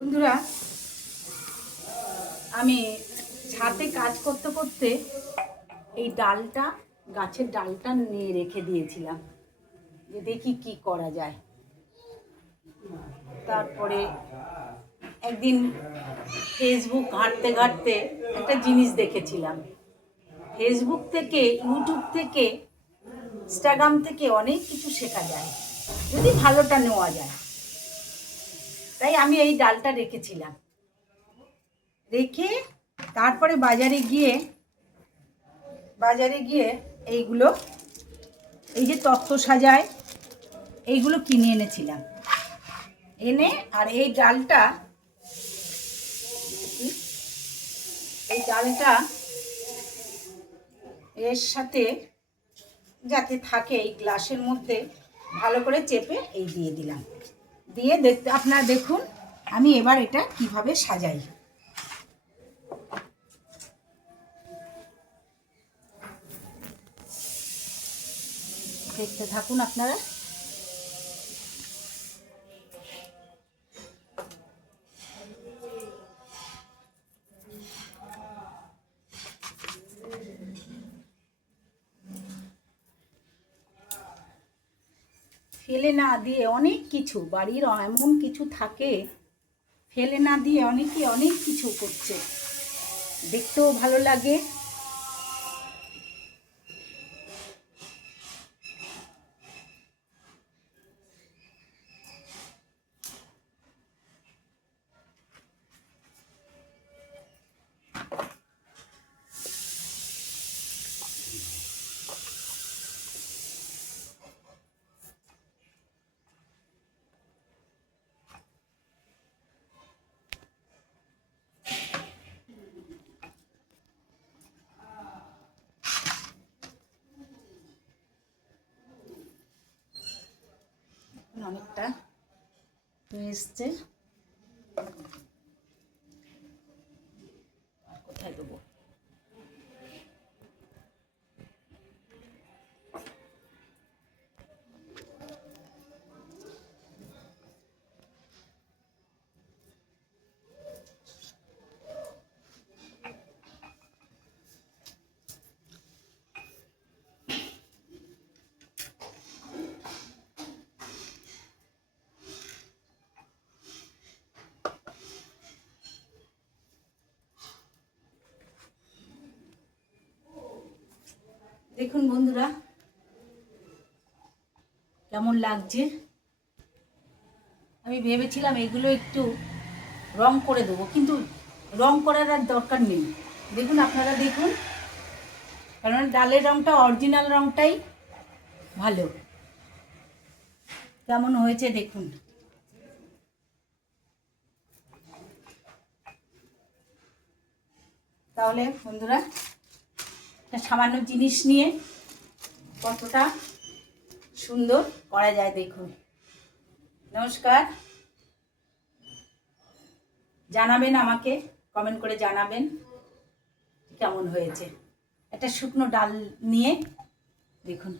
বন্ধুরা, আমি ছাদে কাজ করতে করতে এই ডালটা, গাছের ডালটা নিয়ে রেখে দিয়েছিলাম যে দেখি কি করা যায়। তারপরে একদিন ফেসবুক ঘাঁটতে ঘাঁটতে একটা জিনিস দেখেছিলাম। ফেসবুক থেকে, ইউটিউব থেকে, ইনস্টাগ্রাম থেকে অনেক কিছু শেখা যায় যদি ভালোটা নেওয়া যায়। তাই আমি এই ডালটা রেখেছিলাম, রেখে তারপরে বাজারে গিয়ে এইগুলো, এই যে তত্ত্ব সাজায়, এইগুলো কিনে এনেছিলাম। এনে আর এই ডালটা এর সাথে যাতে থাকে এই গ্লাসের মধ্যে ভালো করে চেপে এই দিয়ে দিলাম। দিয়ে আপনারা দেখুন আমি এবার এটা কিভাবে সাজাই। দেখতে থাকুন আপনারা। ফেলে না দিয়ে অনেক কিছু, বাড়ির এমন কিছু থাকে ফেলে না দিয়ে অনেকে অনেক কিছু করছে, দেখতেও ভালো লাগে। অনেকটা এসছে, কোথায় দেবো? দেখুন বন্ধুরা কেমন লাগছে। আমি ভেবেছিলাম এগুলো একটু রং করে দেবো, কিন্তু রং করার আর দরকার নেই। দেখুন আপনারা দেখুন, কারণ ডালের রংটা অরিজিনাল রংটাই ভালো। কেমন হয়েছে দেখুন। তাহলে বন্ধুরা একটা সামান্য জিনিস নিয়ে কতটা সুন্দর করা যায় দেখুন। নমস্কার, জানাবেন আমাকে, কমেন্ট করে জানাবেন কেমন হয়েছে। একটা শুকনো ডাল নিয়ে দেখুন।